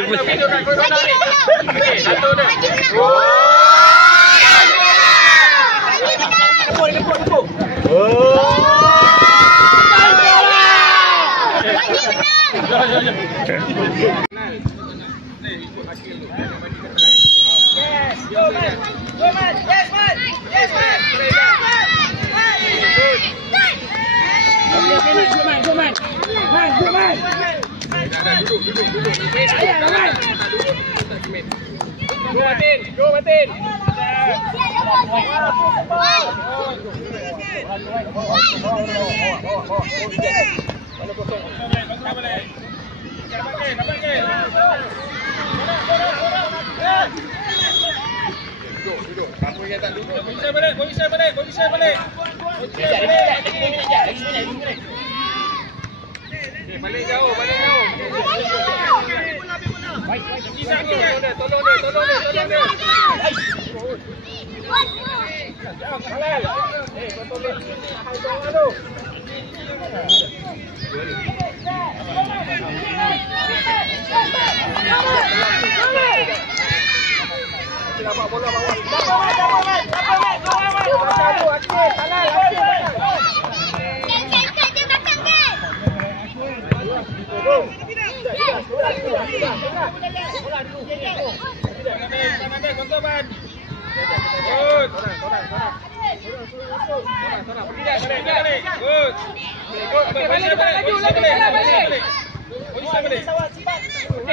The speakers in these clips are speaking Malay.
Video kat korang ni. Okey, satu dah. Kepuk. Go Martin. Duduk. Apa yang tak duduk? Posisi balik. Balik jauh. Tolong dia. Halal. Kau tolong hal bawah tu. Dapat bola bawah.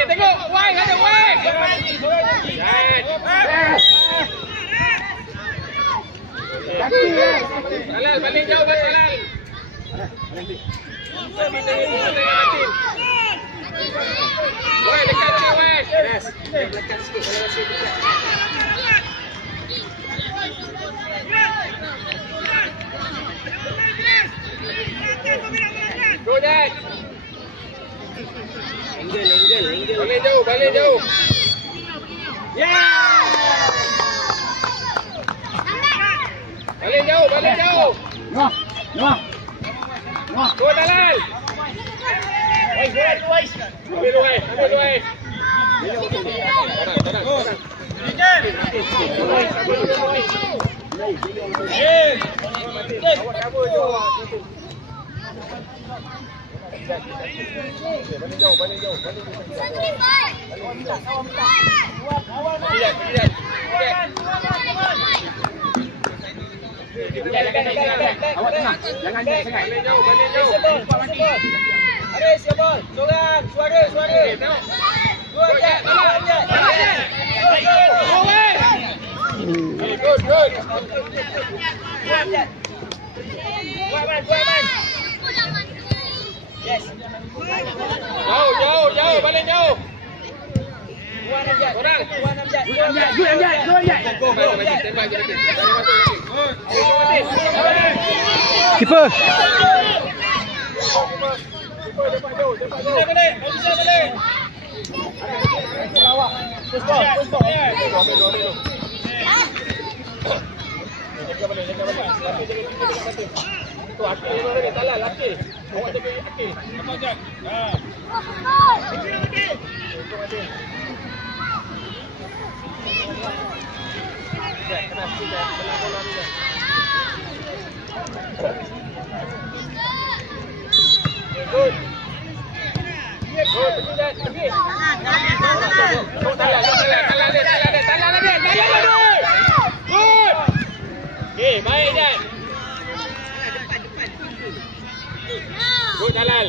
Tengok, wide ada wide. Halal, balik jauh Halal. Woi, dekat sini, woi. Yes. Dekat sikit kalau rasa dekat. Go Dad. Angel. Balik jauh. Yeah. Balik jauh. Noh. Go Dalal. Ambil luai. Balik jauh. Awak tengah. Jangan sangat. Balik jauh. Ada siapa? Seorang. Suara. Tengok. Good. Good. Yes. Jauh. Balik jauh. Orang. Keeper. Bisa balik. Tu Akil ni Talal Akil. Awak jaga Akil. Apa jak? Kena sudah belah bola ni. Good. Pergi. Talal dia. Good. Okey, baik Jan. Good Talal.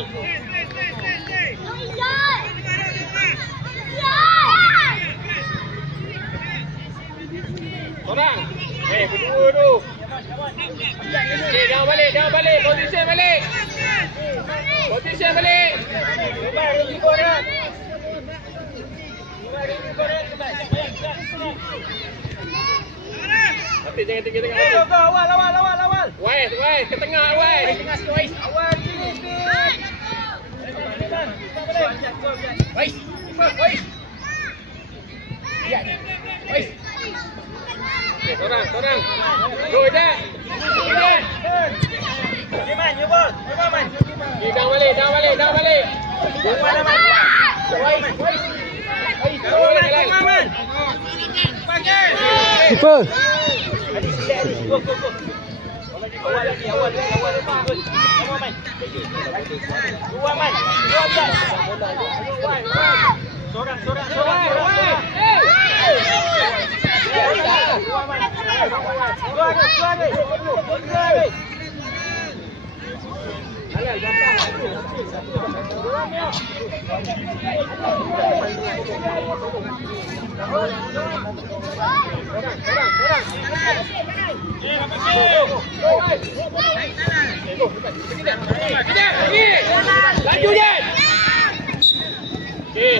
Orang. Berdua tu. Okey, jangan balik. Posisi balik. Tapi jangan tinggi-tinggi. Go, awal. Wais, ke tengah Wais. Tengah sikit Wais. Awal sini sikit. Wais. Ya. Wais. Okey, sorang. Go Ijat. Man, you ball. Man. Dah balik. Wais. Keeper. Awal lagi. Awal main. Dua main. Sorang. Laju je. Okey.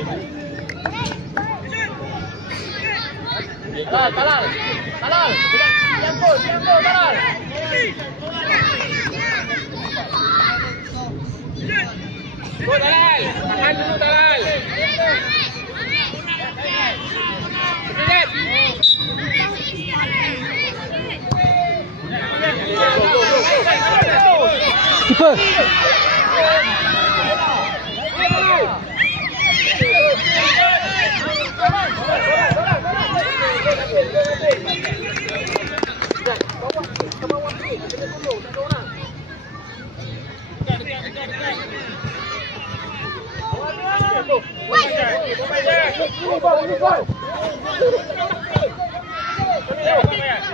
Talal. Tempo, Talal. Go Talal. Tahan dulu Talal. Lihat. Keeper.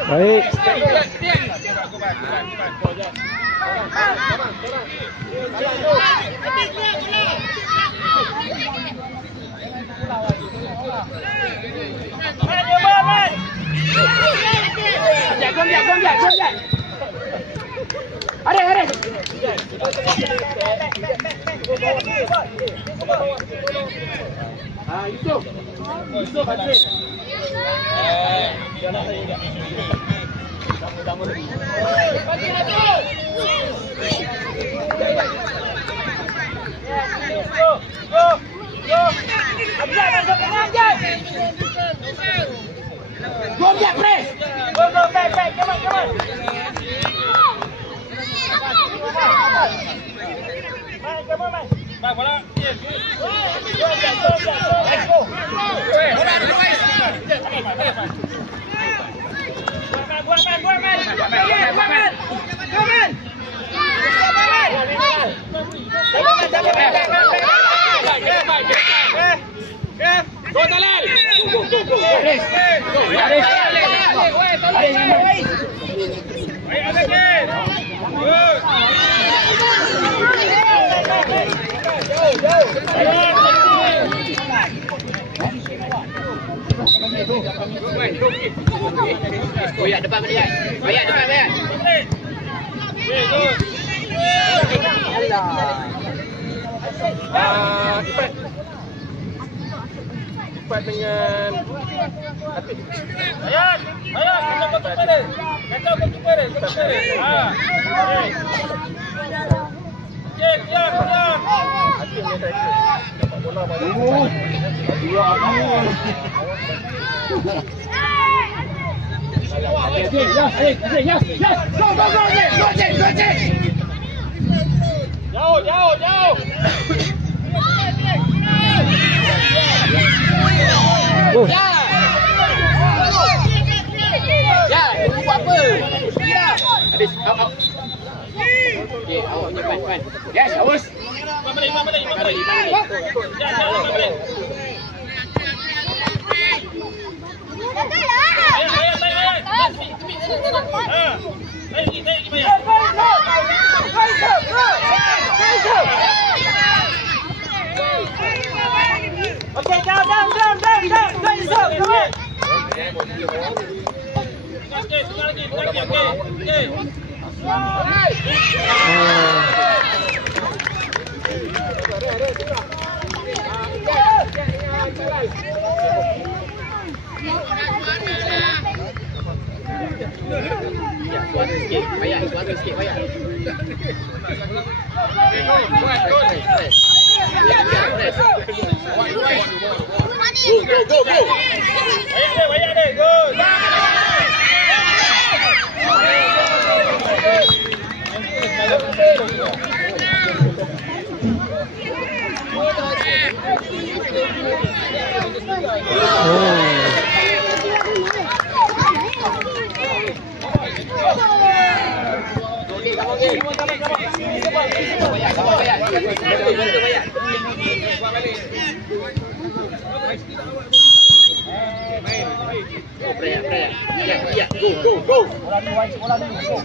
Baik. Gom. Ada. Yusuf Adrin. Jalan saya juga. Sama-sama. Go. Abjad. Go, press. Go, back. Come on. Main. Bang, bola. Yes. Go. Let's go. Buat man. Go Talal. Go. Koyak depan dia. Cepat dengan Atif. Ayat, kacau keeper dia. Diam. Atif ni saya dapat bola balik. Yes. Go. Jauh. Ya, buat apa? Habis, out. Okey, awak punya pan. Yes, awas. Balik. Jangan balik. Okay, down. Suara sikit, bayar. Go. Bayar deh, go. Ya, go. Lawan. Depan. Go.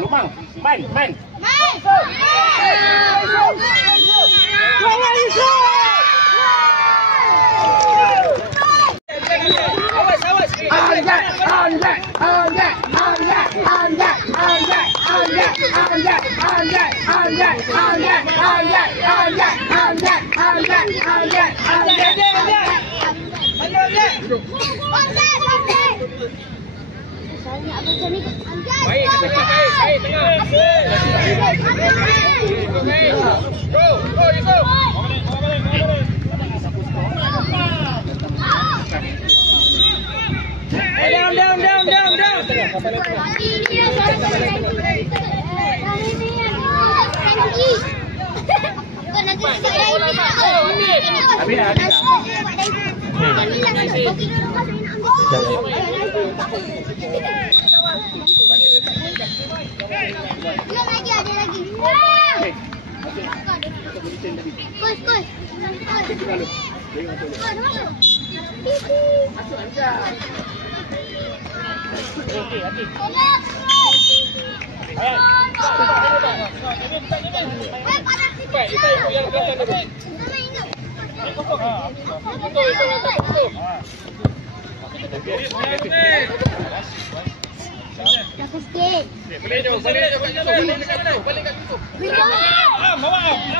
Lubang. Main. Baik, tengah. Go, Yusuf. Ada lagi.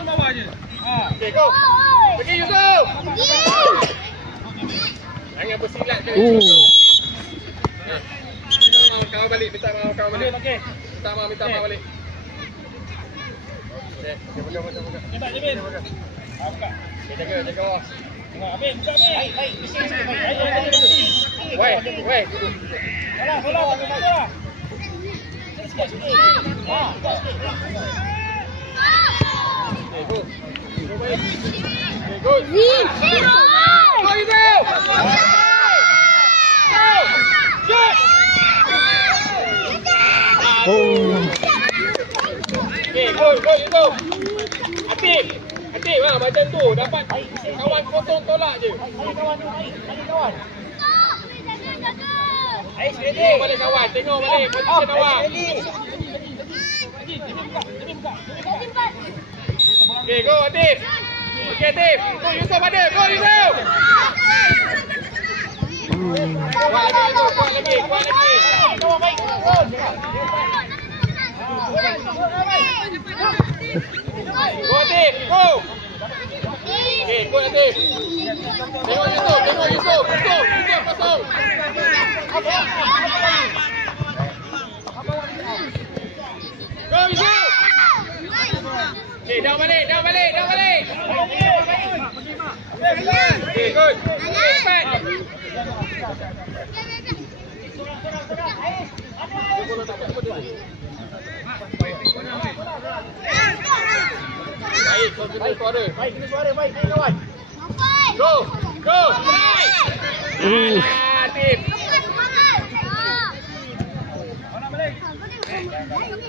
Bawa je. Okey, go. Pergi Yusuf. Jangan bersilat ke. Kau balik, minta maaf kau balik. Okey. Minta maaf balik. Okey, buka. Cepat Jebin. Buka. Okey, jaga. Tengok Amin, buka Amin. Baik, sini. Wei. Bola. Sini. Go. Go. Go. Atik lah macam tu. Dapat kawan potong tolak je. Kawan. Tengok balik kawan. Position awak. Okay, go Atif. Okay Atif. Go Yusuf ada. Go Yusuf. Kuat lagi. Kawan baik. Go Atif. Go. Okay, go Atif. Tengok Yusuf. Yusuf kosong. Go Yusuf. Okay, down balik. Okay, good. Cepat. Baik, suara. Baik kawan. Go. Play. Atif.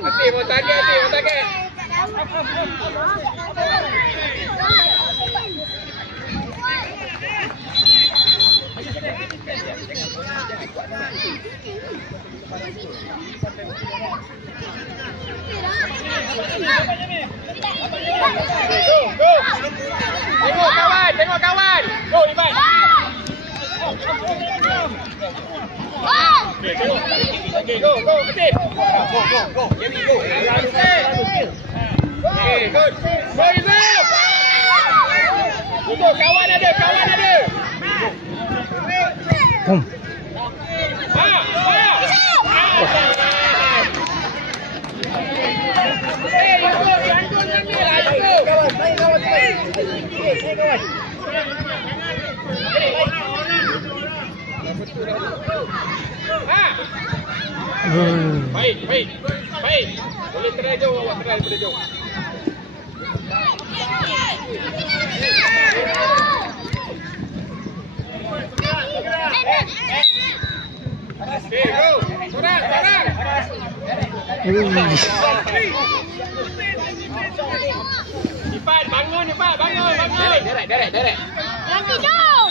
Atif, mau target. Go. Tengok kawan. Go, Iman. Okay, go. Atif. Go. Yemi, go. Okay, good. Go, Yusuf. Yusuf, kawan ada. Fire. Baik. Boleh try jauh, awak try daripada jauh. Okay, go. Sorang. Ipan, bangun. Derek. Nanti jauh.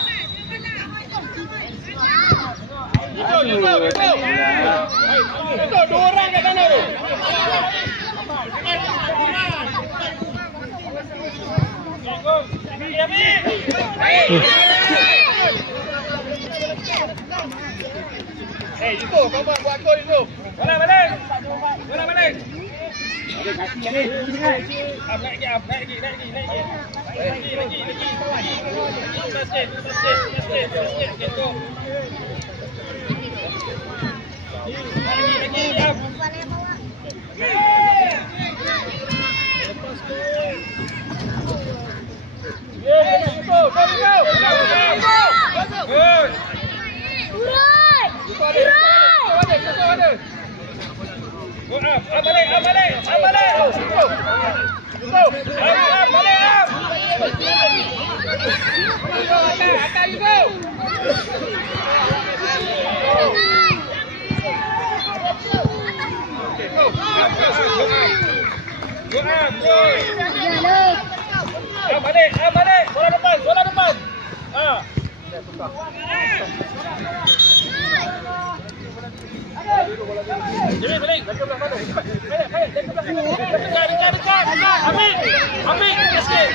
Itu dua orang kat sana tu. Itu kau buat gol itu. Balik. Ada kaki ni. Naik lagi. Lagi. Sikit. Go. Balik. Bola depan. Jadi balik. Dekat. Ambil. Sikit.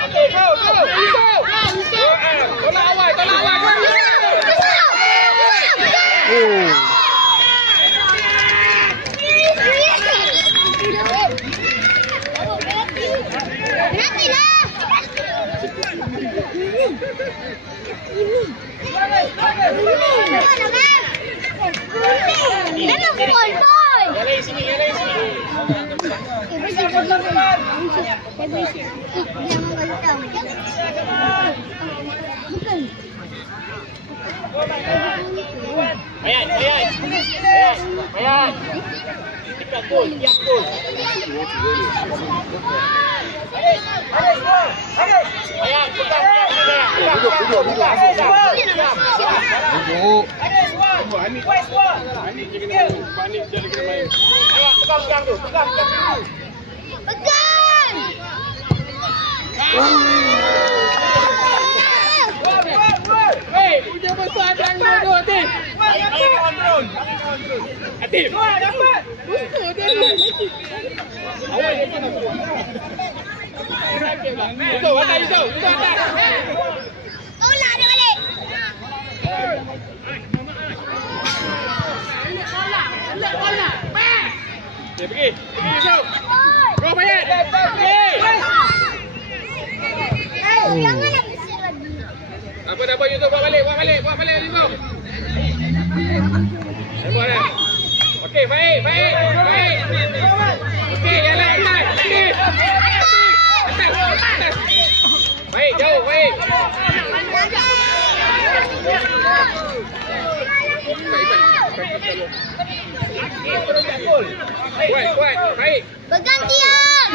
Okay, go. Tolak awal. Bayar. Dekat gol, tiap gol. Bayar, pegang. Duduk. Anik je kena main. Anik je kena main. Awak pegang tu. Pegang. Hei, punya besar dan dua Atif. Atif. Dapat. Awak je kena. Yusuf, atas. Bola dia balik. Okay, pergi Yusuf. Go Mayat. Jangan nak besar lagi. Apa dah buat Yusuf? Buat balik Yusuf. Buat dah. Okey, baik. Okey, jalan atas. Atas. Baik, jauh, baik. Kuat, baik. Bergantian.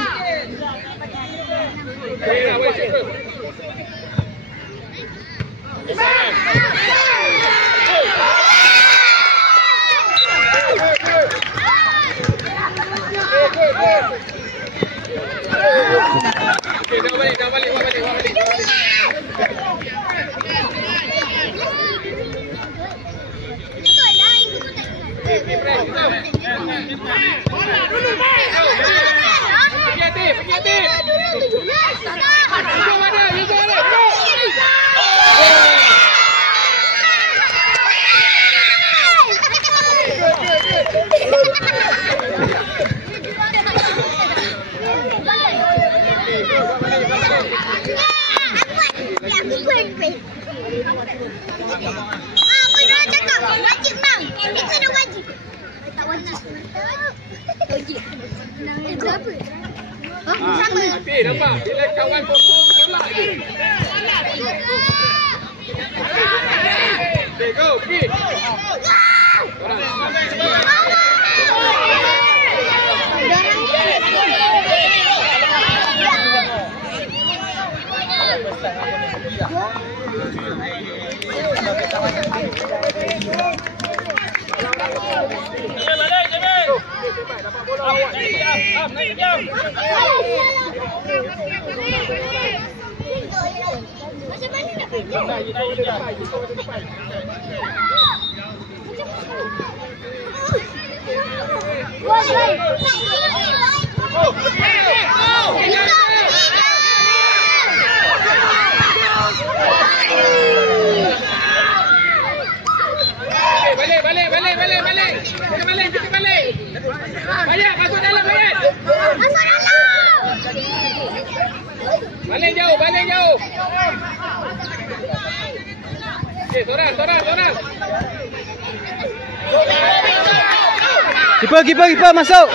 Baik, cukup. Okey, dah balik. Aku Apa yang cakap? Wajib menang. Itu dah wajib. Tak wajib. Wajib. Itu apa? Sama. Okey, nampak. Bila kawan kosong tolak je. Okay, go. Pergi. Macam mana nak pergi? Balik. Kita balik. Bayat, masuk dalam, Bayat. Masuk dalam. Balik jauh. Okey, sorang. Kiper masuk.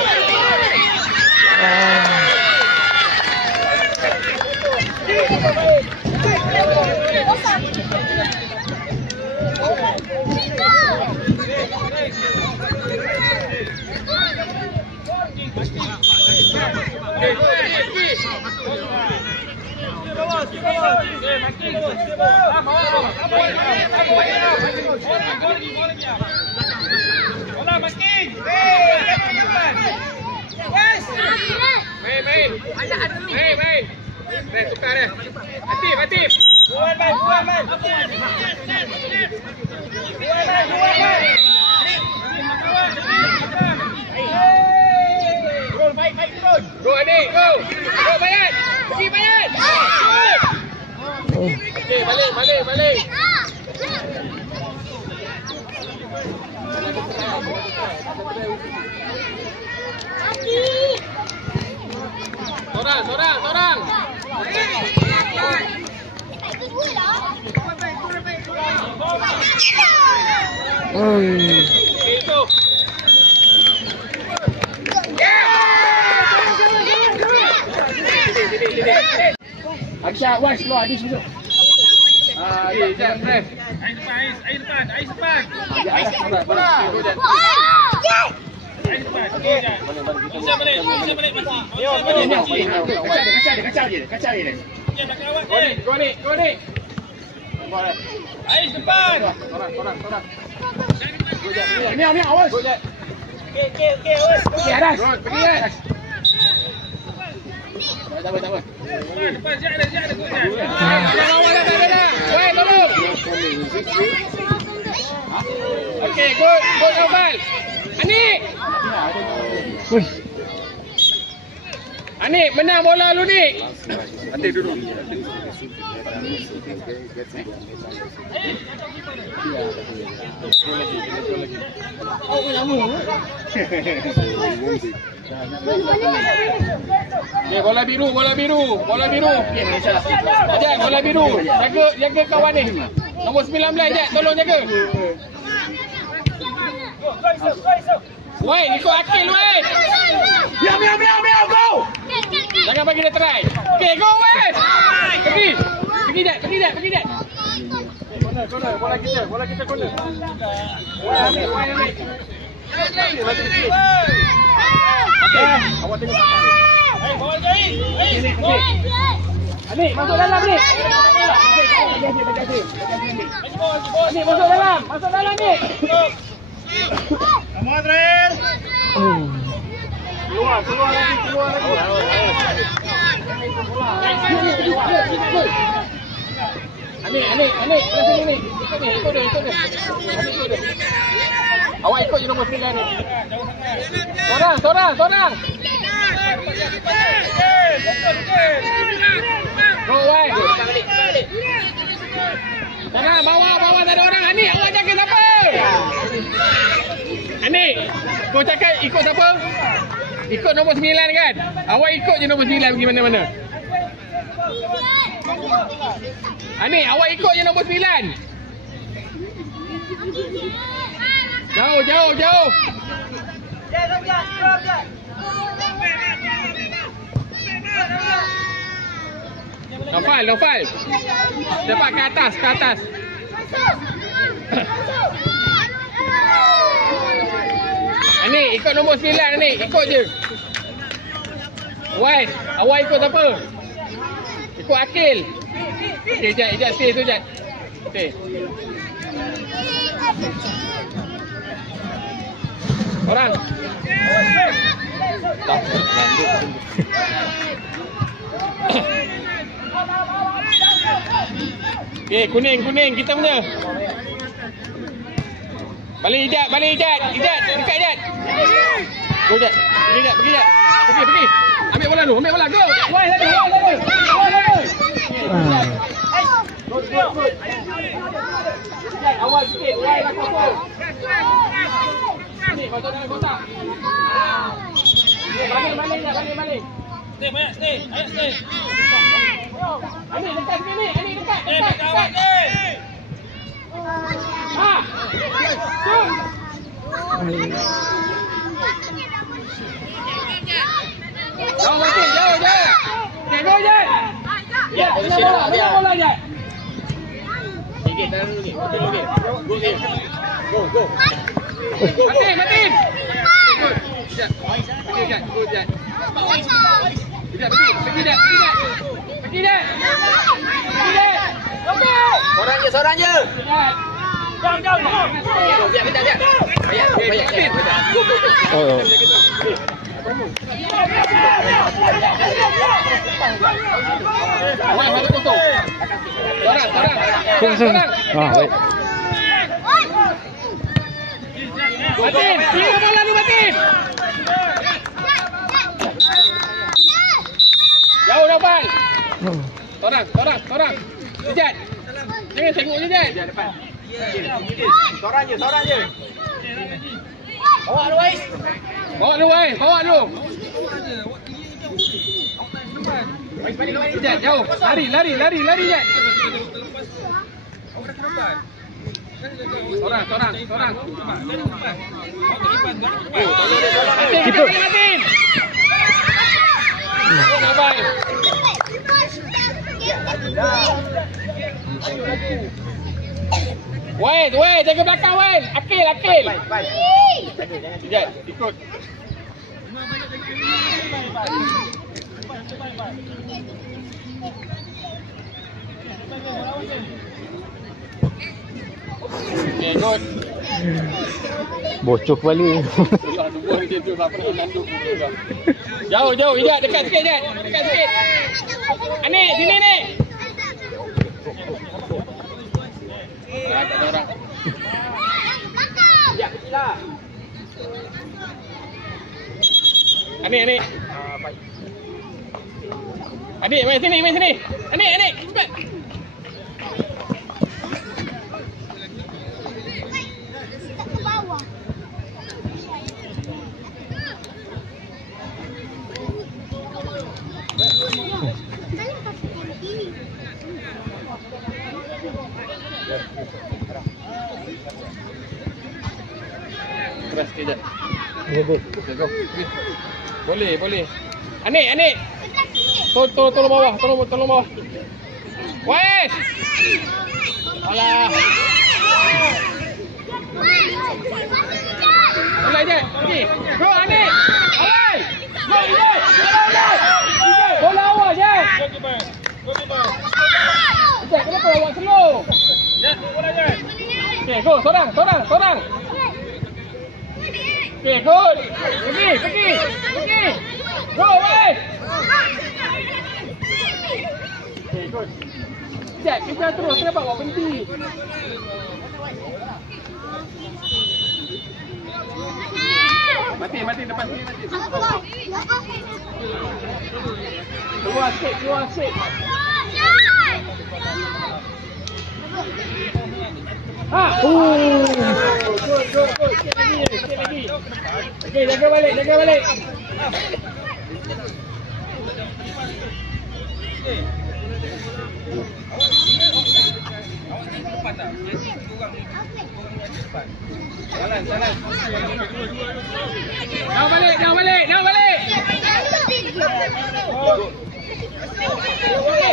Main. Tukar dah. Aktif. Buat main. Go adik, go Bayat. Pergi Bayat. Okey, balik. Sorang. Itu. Aisyah, Wan keluar, Adi masuk. Jap, Bref. Air depan. Kacau dia. Go ni. Air depan. Sorang. Ni, awas. Okey, awas. Okey, Aras. Pergi, Aras. Tak apa. Depan siap ada. Wei, tolong. Okey, gol Nobel. Anik, menang bola lu ni. Hati duduk. Oh, lama. Okay, bola biru. Ajak, bola biru. Jaga kawan ni. Nombor 19, Jat, tolong jaga. Wei, ikut akil, wei. Miau, go. Jangan bagi dia try. Okay, go, wei. Pergi, Jat. Bola kita corner. Wei, ambil. Okay, awak tengok belakang ni. Bawa jahit. Anik, masuk dalam ni. Anik, masuk dalam ni. Come on, Rel. Keluar lagi. Anik, sini. Ikut dia. Awak ikut je nombor 9 ni. Sorang. Go, wei. Balik. Jangan bawa tak ada orang. Anik, awak jaga siapa? Anik, kau cakap ikut siapa? Ikut nombor 9 kan? Awak ikut je nombor 9 pergi mana-mana. Anik, awak ikut je nombor 9. Jauh. Nofal. Cepat ke atas. Ani, ikut nombor 9 ni. Ikut je. Awal ikut siapa? Ikut Akil. Okey, jap, stay tu jap. Okey. Orang. Okey, kuning kita punya. Balik Ijat. Dekat Ijat. Go Ijat. Pergi Ijat. Pergi. Ambil bola tu. Go. Wai lagi. Awal sikit. Wai dah kosong. Ni masuk dalam kotak. Balik. Stay. Ani dekat sini. Dekat. Jauh. Okay, go je. Ya, bola je. Sikit dalam dulu ni. Okey. Go. Matin. Go je. Pergi dah. Seorang je. Jauh. Sekejap. Banyak. Go. Awal habis kosong. Seorang. Baik. Matin, kira bola ni Matin. Jauh Nofal. Seorang. Ijat. Jangan tengok je Ijat. Depan. Seorang je. Bawa dulu. Ijat, jauh. Lari Ijat. Seorang. Matin. Nofal. Wait, jaga belakang Wan. Akil. Sekejap, ikut. Okay, good. Bocor kepala. Jauh, Ijat, dekat sikit Ijat. Ani, sini ni. Tak ada orang. Ya, sila. Ani. Adik, main sini. Adik, cepat. Keras sekejap. Go. Boleh. Anik. Tolong bawah. Wes. Alah. Boleh je. Pergi. Go Anik. Alai. Go Ijat. Bola awal je. Ijat, kenapa awak slow? Ya, bola je. Okey, go. Seorang. Okay, good. Pergi. Go, wait. Okay, good. Sekejap, kita terus. Kenapa awak berhenti? Mati depan sini, mati. Keluar sikit. Good. Sikit lagi. Okey, jaga balik. Awak ni depan tak? Jalan. Jauh balik.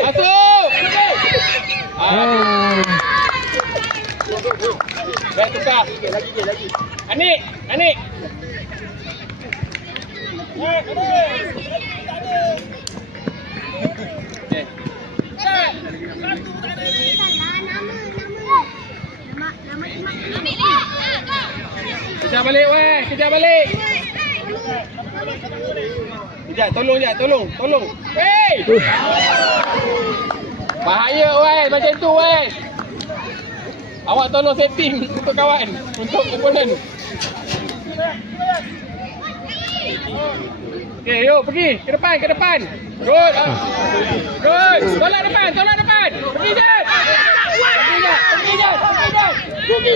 Masuk. Baik tukar. Sikit lagi. Anik. Kejar balik. Kejap, tolong. Hey! Bahaya weh, macam tu weh. Awak tolong setting untuk kawan, untuk opponent. Okey, yuk pergi ke depan. Good. Tolak depan. Pergi jap. Okey.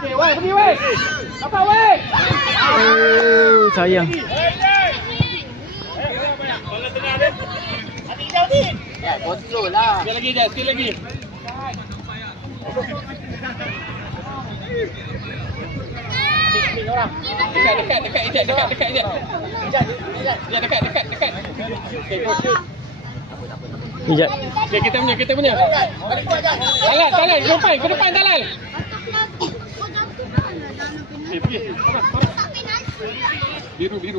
Okey, weh, pergi weh. Apa weh? Oh, sayang. Ya, kontrol lah. Sikit lagi. Orang. Dekat je. Ya, dekat. Okey, go. Sekejap. Okey, kita punya. Talal, ke depan Talal. Pergi. Biru. Biru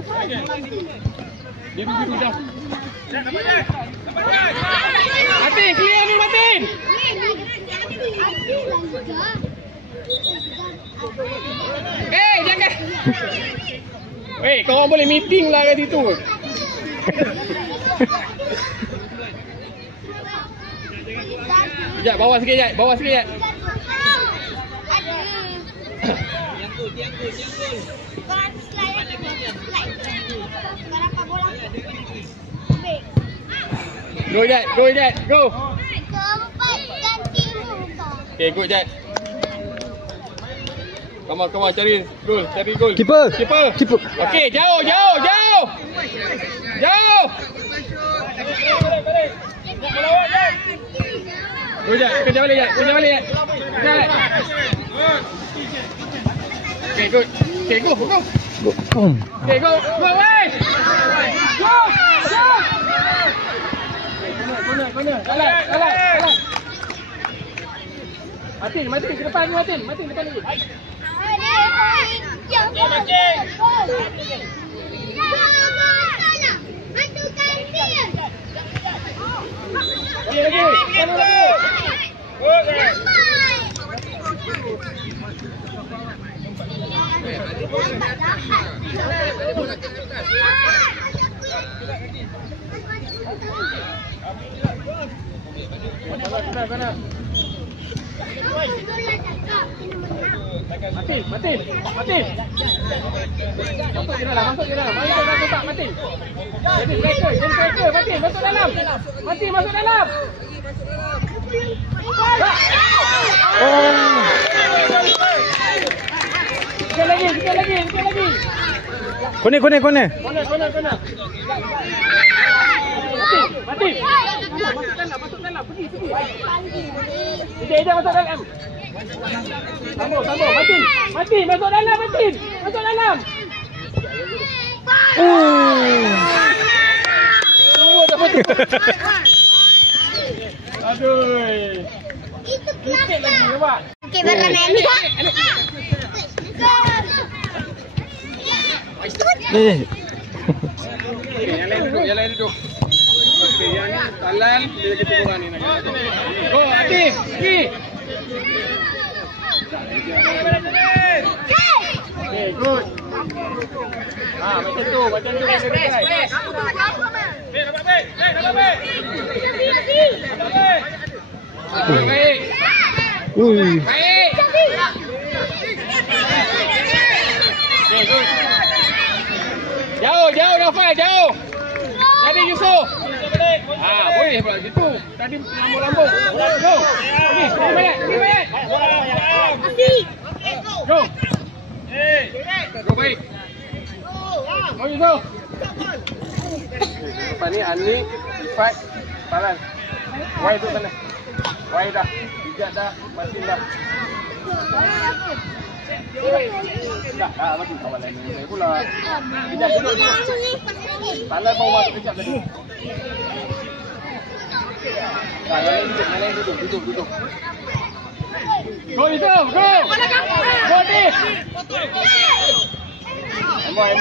dah. Matin, clear ni Matin. Jangan. Kau orang boleh meeting lah kat situ. Sekejap, bawah sikit. Go Jad, go. Okay, good Jad. Come on, cari gol. Keeper. Okay, jauh. Go Jad, kerja balik Jad. Okay, good. Okay, go. Okay, go, weh. Go. Jalan. Matin ke depan ni, Matin depan ni. Sana. Matin. Masuk ke dalam. Mari kita tembak Matin. Jadi striker. Matin, masuk dalam. Sikit lagi. Kone. Kona. Matin. Masuk dalam. Pergi. Ejak masuk dalam. Sambung. Matin, masuk dalam. Semua dah betul. Aduh. Itu Sikit lagi nampak. Okey, barang ni. Yang lain duduk. Okey, yang ni Talal, dia kita kurang ni nak. Oh, Atif, pergi. Okey, good. Macam tu. Press. Baik. Baik. Okey, good. Jauh Nafal, jauh. Tadi Yusof. Boleh pula situ. Tadi lambung. Go. Pergi banyak. Go. Go baik. Go Yusof. Lepas ni Ani, Ifat, Farhan. Wai tu sana. Wai dah. Bijak dah. Masin dah. Dah, mati kawan lain ni. Saya pula. Bijak duduk. Tangan bawah tu kejap tadi. Yang lain duduk. Go Yusuf, go! Go Tif! Emboi.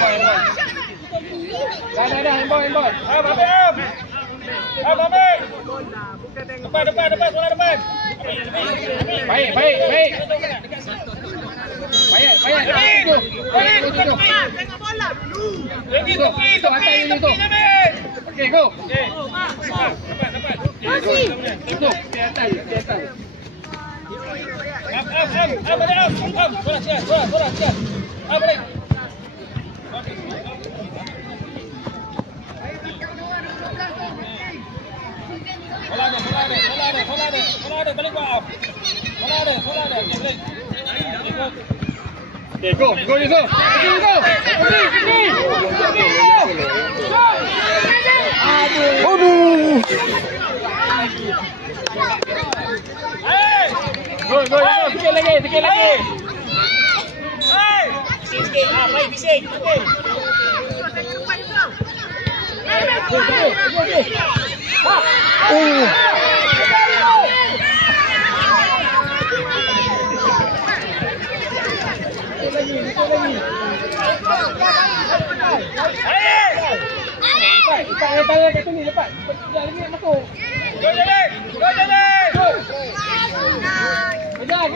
Dah, emboi. Babe! Depan, soal depan. Baik. Baik, tengok bola dulu. Itu atas ini tu. Okey, go. Dapat. Itu, di atas. Sorak siap. Balik. Bola ada, balik bawah. Bola ada. Balik. Okay, go Yusuf. Aduh. Go Yusuf, sikit lagi. Sikit. Baik bising. Okey. Lepas kat sini lepas. Sekejap lagi nak masuk. Go jalan. Kejar.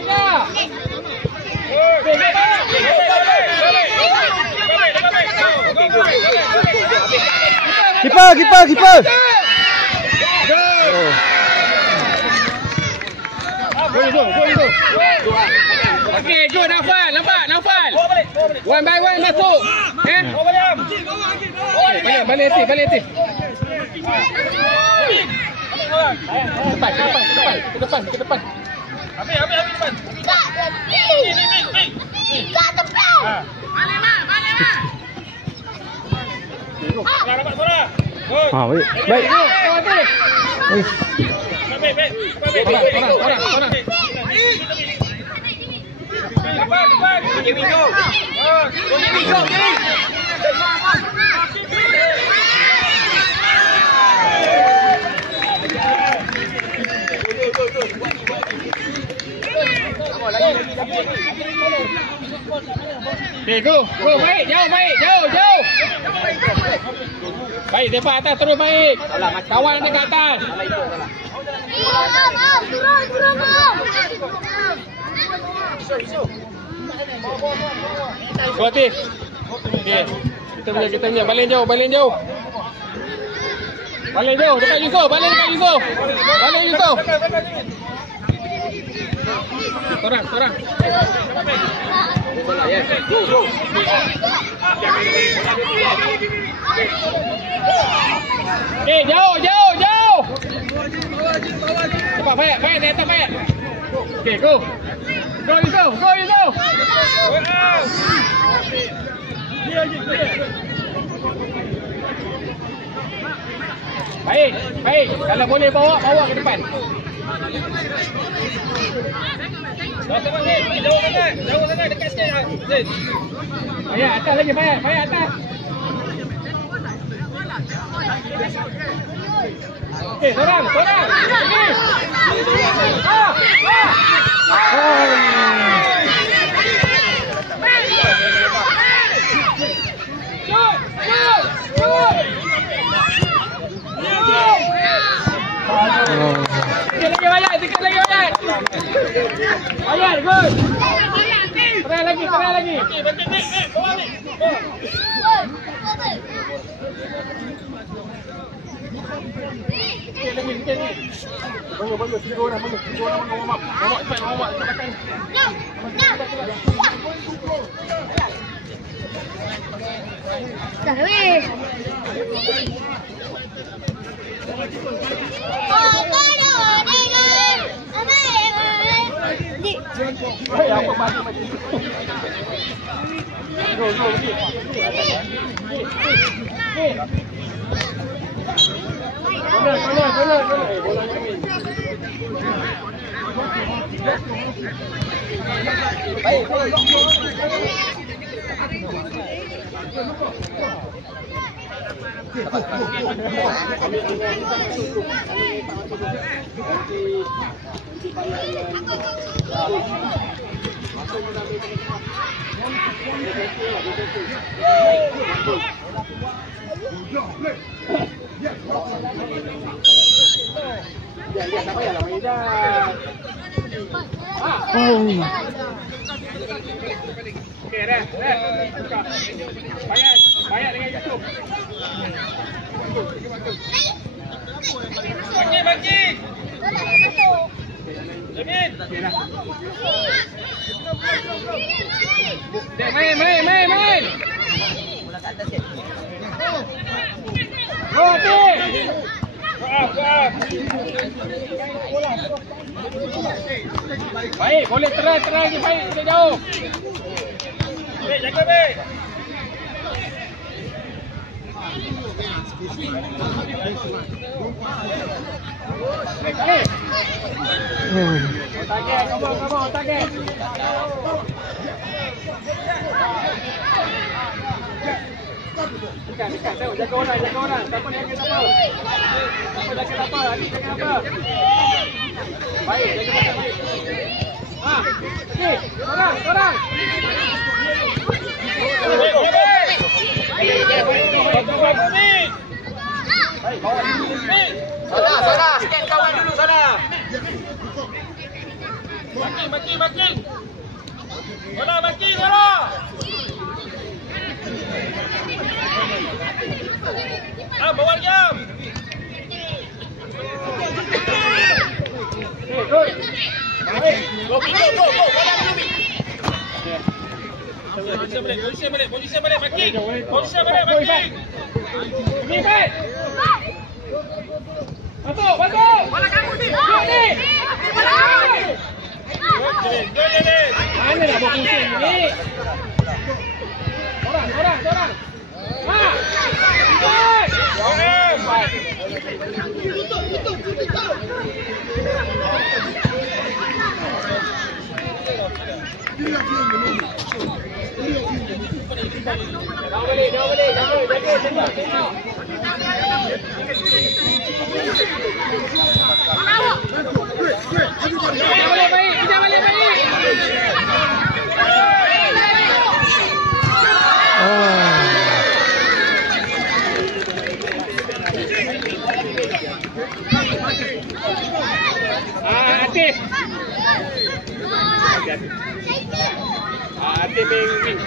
Kiper. Go. Okey, go Naufal. Nampak Naufal. One by one masuk. Balik hati. Ke depan. Habis depan. Kat depan. Balik lah. Dapat bola. Baik. Orang. Depan. Give me go. Okay, go. Baik, jauh. Baik, depan atas terus baik. Kawan dekat atas. Turun. Go Tif. Okay. Kita punya. Balik jauh. Balik jauh dekat Yusuf. Balik Yusuf. Torang. Okay, jauh. Cepat, baik, di atas baik. Okay, go Yusuf. Baik. Kalau boleh bawa ke depan. Jauh sangat dekat sikit. Baik atas lagi, baik atas. Okey, sorang. Sikit lagi banyak. Banyak, good. Try lagi. Okey, bawa ni. Sikit lagi. Bangga. 3 orang warm up. Makan. Dah weh. Apa bagi. Go. Baik. Okey, dah. Buka. Bayar dengan Yusuf. Bagi. Jamin. Main. Bola kat atas sikit. Okey. Maaf. Baik, boleh terang lagi baik, boleh jauh. Baik, jaga baik. Baik. Target, come on, target. Dekat, jaga orang. Siapa yang jaga siapa? Siapa jaga apa? Adik jaga apa? Baik, jaga baik. Okey, orang. Salah. Scan kawan dulu, salah. Makin. Makin. Bawa jam. Good. Go. Bola dulu. Posisi balik, Makin. Ini baik. Masuk. Bola kamu ni. Mana nak bawa pusing ni? Orang. Jauh balik. Tengok. Kita balik baik. Atif. Atif wing.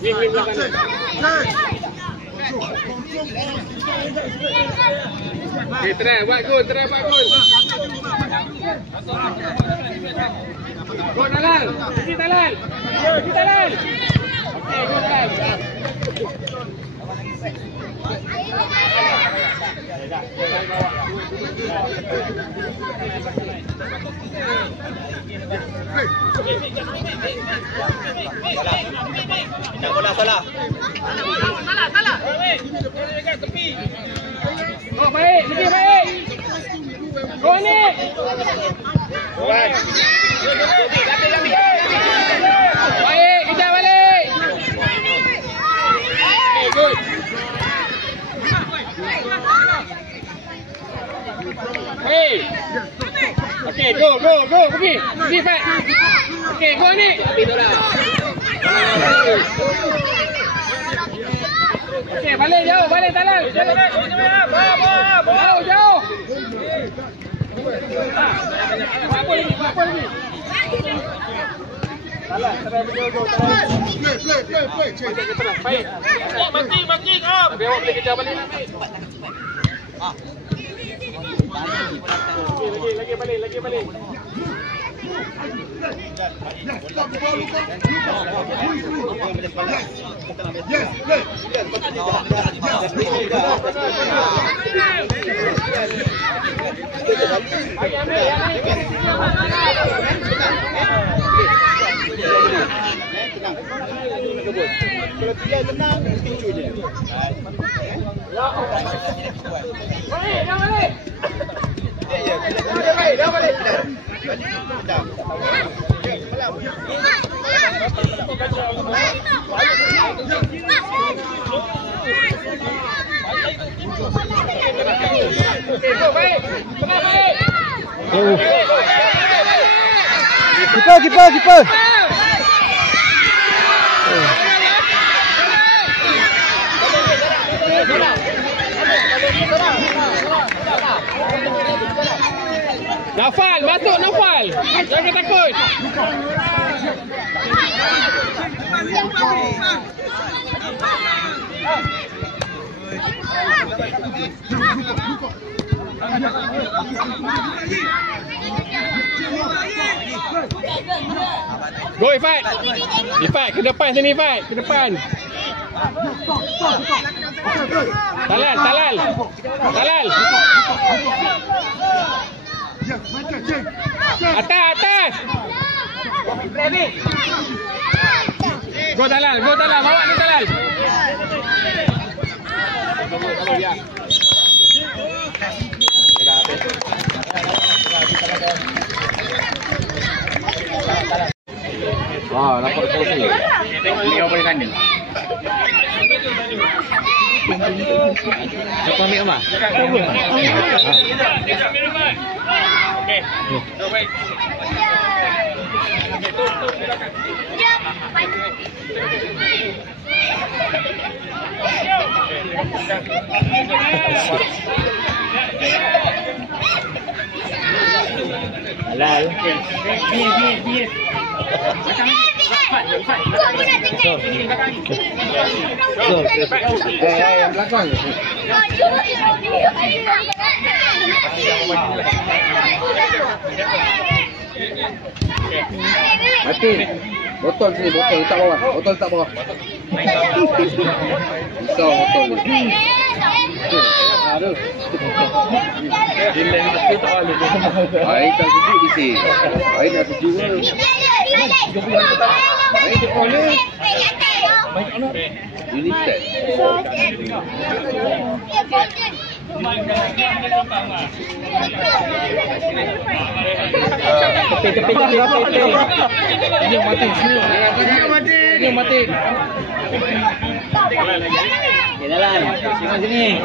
Wing belakang. Okay, try buat gol. Gol Talal. Pergi Talal. Okey, gol Talal. Pindah bola salah. Dekat tepi. Oh, baik. Gol ni. Baik, kejar balik. Okay, good. Hey. Okay, go. Pergi fight. Okay, go ni. Okay, balik Talal. Jauh. Apa lagi? Talal, try berjauh. Play. Makin. Tapi awak boleh kejar balik nanti. Lagi balik. Kalau dia tenang, tinju je. Balik. Dah balik. Okey, go baik. Tenang baik. Kiper. Nafal, masuk Nafal. Jangan takut. Go Ifat. Ifat ke depan sini Ifat, ke depan. Talal. Atas. Go Talal, bawa ni Talal. Wah, nampak kursi. Tengok dia boleh kandil. Siapa ambil Amar? Okey. Go baik. Halal. Biar. Yang belakang. Mati. Botol sini, letak bawah. Risau botol ni. Aduh. Bila ni tak boleh. Air tak sejuk di sini. Air dah sejuk ke? Air depan ni. Ini set. Tepi. Ini mati. Jalan. Sini.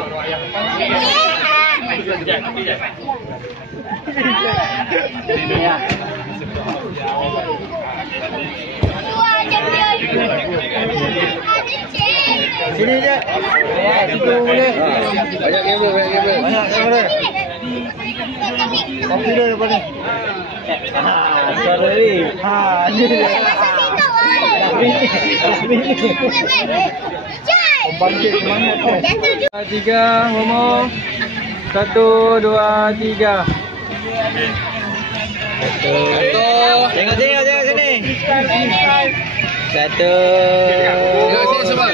Sini je. Situ boleh. Banyak kamera. Kopi dia depan ni. Sorry. Ni. Bangkit semangat tu. 3 ngomong. 1 2 3. Tengok sini. 1. Tengok sini semua.